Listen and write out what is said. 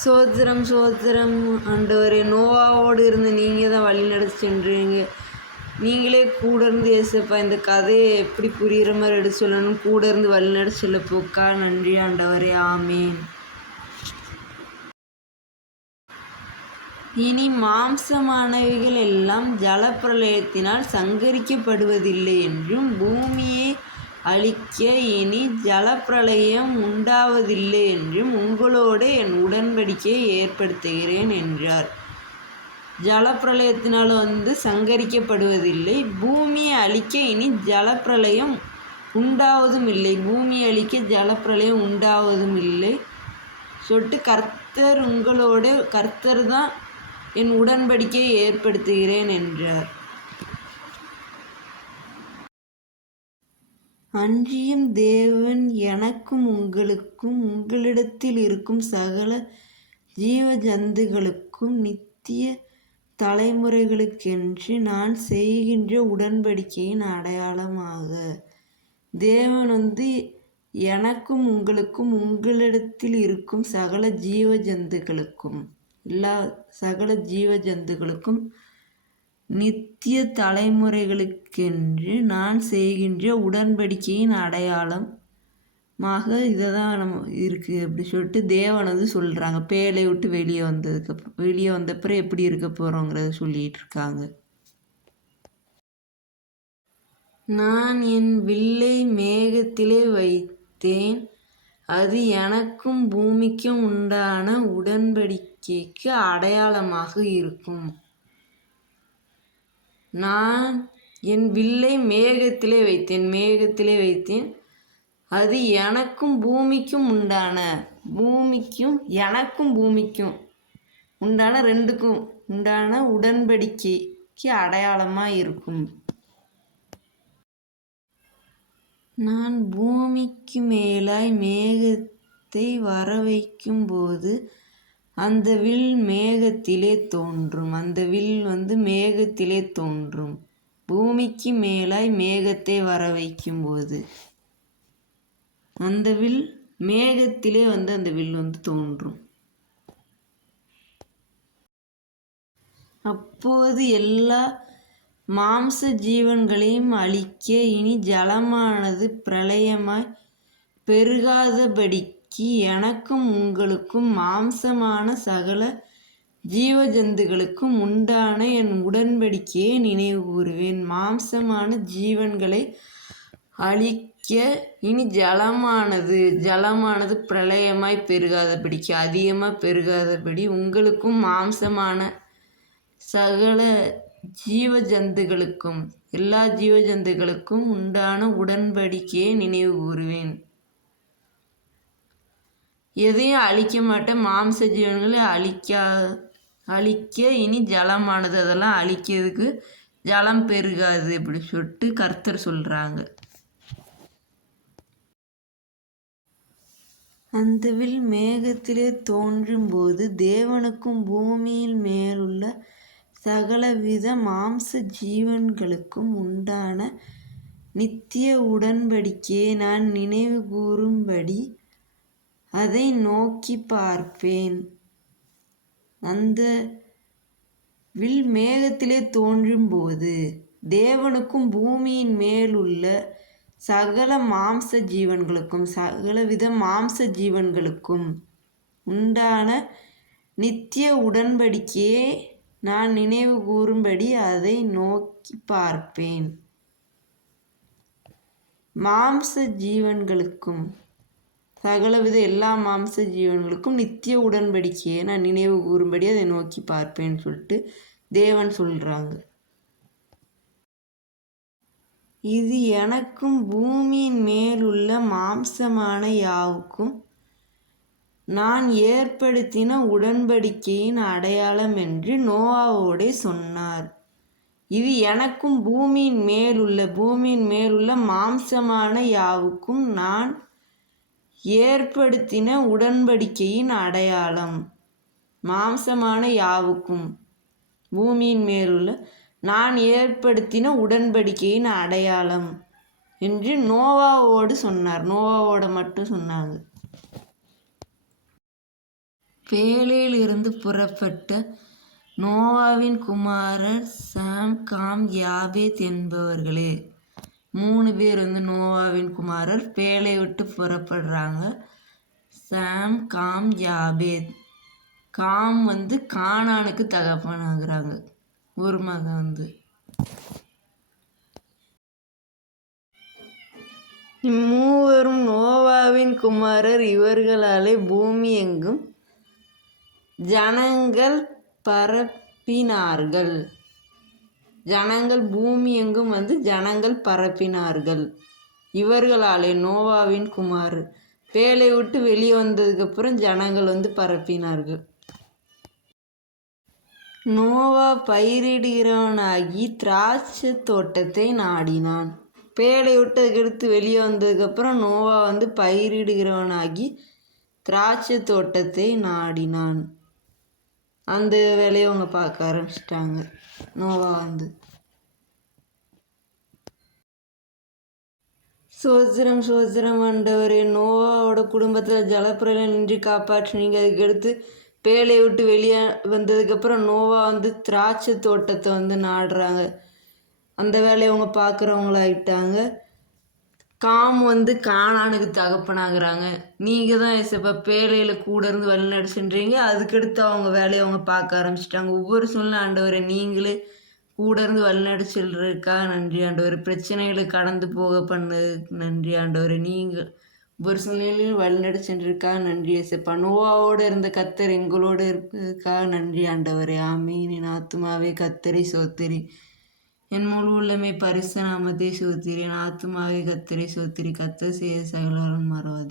சோத்திரம் சோத்திரம் ஆண்டவரே. நோவாவோடு இருந்து நீங்கள் தான் வழி நடத்தி சென்றீங்க. நீங்களே கூட இருந்து ஏசப்பா இந்த கதையை எப்படி புரிகிற மாதிரி எடுத்து சொல்லணும், கூட இருந்து வழி நடத்தி சொல்ல போக்கா நன்றி ஆண்டவரே. ஆமீன். இனி மாம்சமானவைகள் எல்லாம் ஜலப்பிரளயத்தினால் சங்கரிக்கப்படுவதில்லை என்றும், பூமியை அழிக்க இனி ஜலப்பிரளயம் உண்டாவதில்லை என்றும் உங்களோடு என் உடன்படிக்கையை ஏற்படுத்துகிறேன் என்றார். ஜலப்பிரளயத்தினால் சங்கரிக்கப்படுவதில்லை, பூமியை அழிக்க இனி ஜலப்பிரளயம் உண்டாவதும் இல்லை, பூமியை அழிக்க ஜலப்பிரளயம் உண்டாவதும் இல்லை சொல்லிட்டு கர்த்தர் தான் என் உடன்படிக்கையை ஏற்படுத்துகிறேன் என்றார். அன்றியும் தேவன் எனக்கும் உங்களுக்கும் உங்களிடத்தில் இருக்கும் சகல ஜீவ ஜந்துகளுக்கும் நித்திய தலைமுறைகளுக்கென்று நான் செய்கின்ற உடன்படிக்கையின் அடையாளமாக, தேவன் எனக்கும் உங்களுக்கும் உங்களிடத்தில் இருக்கும் சகல ஜீவ ஜந்துகளுக்கும் சகல ஜீவ ஜந்துகளுக்கும் நித்திய தலைமுறைகளுக்கென்று நான் செய்கின்ற உடன்படிக்கையின் அடையாளமாக இதை தான் நம்ம இருக்குது அப்படி சொல்லிட்டு தேவன் சொல்கிறாங்க. பேழை விட்டு வெளியே வந்தப்புறம் எப்படி இருக்க போகிறோங்கிறத சொல்லிகிட்டு இருக்காங்க. நான் என் வில்லை மேகத்திலே வைத்தேன், அது எனக்கும் பூமிக்கும் உண்டான உடன்படிக்கைக்கு அடையாளமாக இருக்கும். நான் என் வில்லை மேகத்திலே வைத்தேன், அது எனக்கும் பூமிக்கும் உண்டான ரெண்டுக்கும் உண்டான உடன்படிக்கைக்கு அடையாளமாக இருக்கும். நான் பூமிக்கு மேலாய் மேகத்தை வரவைக்கும் போது அந்த வில் மேகத்திலே தோன்றும். பூமிக்கு மேலாய் மேகத்தை வரவைக்கும் போது அந்த வில் மேகத்திலே அந்த வில் தோன்றும். அப்போது எல்லா மாம்ச ஜீவன்களையும் அழிக்க இனி ஜலமானது பிரளயமாய் பெருகாதபடிக்கு எனக்கும் உங்களுக்கும் மாம்சமான சகல ஜீவஜந்துகளுக்கும் உண்டான என் உடன்படிக்கையை நினைவு கூறுவேன். மாம்சமான ஜீவன்களை அழிக்க இனி ஜலமானது பிரளயமாய் பெருகாதபடிக்கு அதிகமாக பெருகாதபடி உங்களுக்கும் மாம்சமான சகல ஜீவஜந்துகளுக்கும் எல்லா ஜீவஜந்துகளுக்கும் உண்டான உடன்படிக்கையை நினைவு கூறுவேன். எதையும் அழிக்க மாட்டேன், மாம்ச ஜீவன்களை அழிக்க இனி ஜலமானது, அதெல்லாம் அழிக்கிறதுக்கு ஜலம் பெருகாது அப்படி சொல்லிட்டு கர்த்தர் சொல்கிறாங்க. அந்த வில் மேகத்திலே தோன்றும் போது தேவனுக்கும் பூமியில் மேலுள்ள சகலவித மாம்ச ஜீவன்களுக்கும் உண்டான நித்திய உடன்படிக்கையை நான் நினைவு கூறும்படி அதை நோக்கி பார்ப்பேன். அந்த வில் மேகத்திலே தோன்றும் போது தேவனுக்கும் பூமியின் மேலுள்ள சகல மாம்ச ஜீவன்களுக்கும் சகலவித மாம்ச ஜீவன்களுக்கும் உண்டான நித்திய உடன்படிக்கையை நான் நினைவு கூறும்படி அதை நோக்கி பார்ப்பேன். மாம்ச ஜீவன்களுக்கும் சகலவித எல்லா மாம்ச ஜீவன்களுக்கும் நித்திய உடன்படிக்கையை நான் நினைவு கூறும்படி அதை நோக்கி பார்ப்பேன்னு சொல்லிட்டு தேவன் சொல்கிறாங்க. இது எனக்கும் பூமியின் மேலுள்ள மாம்சமான யாவுக்கும் நான் ஏற்படுத்தின உடன்படிக்கையின் அடையாளம் என்று நோவாவோடே சொன்னார். இது எனக்கும் பூமியின் மேலுள்ள மாம்சமான யாவுக்கும் நான் ஏற்படுத்தின உடன்படிக்கையின் அடையாளம். மாம்சமான யாவுக்கும் பூமியின் மேலுள்ள நான் ஏற்படுத்தின உடன்படிக்கையின் அடையாளம் என்று நோவாவோடு சொன்னார். நோவாவோட மட்டும் சொன்னாங்க. பேழையிலிருந்து புறப்பட்ட நோவாவின் குமாரர் சாம், காம், யாபேத் என்பவர்களே. 3 பேர் நோவாவின் குமாரர் பேழை விட்டு புறப்படுறாங்க. சாம், காம், யாபேத். காம் கானானுக்கு தகப்பனாகிறாங்க. ஒரு மகன் இம்மூவரும் நோவாவின் குமாரர். இவர்களாலே பூமி எங்கும் ஜனங்கள் பரப்பினார்கள். ஜனங்கள் பூமி எங்கும் ஜனங்கள் பரப்பினார்கள். இவர்களாலே நோவாவின் குமாரர். பேழை விட்டு வெளியே வந்ததுக்கப்புறம் ஜனங்கள் பரப்பினார்கள். நோவா பயிரிடுகிறவனாகி திராட்சை தோட்டத்தை நாடினான். பேழை விட்டதுக்கடுத்து வெளியே வந்ததுக்கப்புறம் நோவா பயிரிடுகிறவனாகி திராட்சை தோட்டத்தை நாடினான். அந்த வேலையை அவங்க பார்க்க ஆரம்பிச்சிட்டாங்க. நோவா சோத்திரம் சோத்திரம் ஆண்டவரே, நோவாவோட குடும்பத்தில் ஜலப்பிரளயம் நின்று காப்பாற்றினீங்க. அதுக்கடுத்து பேழையை விட்டு வெளியே வந்ததுக்கப்புறம் நோவா திராட்சை தோட்டத்தை நாடுறாங்க. அந்த வேலையை அவங்க பார்க்குறவங்களாயிட்டாங்க. காம் கானானுக்கு தகப்பனாகிறாங்க. நீங்கள் தான் ஏசப்பா பேழையில் கூட இருந்து வழி நடிச்சுன்றீங்க. அதுக்கடுத்து அவங்க வேலையை அவங்க பார்க்க ஆரம்பிச்சிட்டாங்க. ஒவ்வொரு சூழ்நிலை ஆண்டவரை நீங்களே கூட இருந்து வழி நடிச்சுருக்கா நன்றி ஆண்டவர். பிரச்சனைகளை கடந்து போக பண்ணது நன்றி ஆண்டவர். நீங்கள் ஒவ்வொரு சூழ்நிலையிலும் வழி நடிச்சுருக்கா நன்றி ஏசப்பா. நோவாவோடு இருந்த கத்தர் எங்களோடு இருப்பதுக்காக நன்றி ஆண்டவரே. ஆமீன். என் ஆத்துமாவே கத்தரை சோத்திரி, என் முழு உள்ளமே பரிசு நாமத்தை சோத்திரி. என் ஆத்துமாவே கத்தரை சோத்திரி. கத்தர் செய்ய சகலரும் மறவாதே.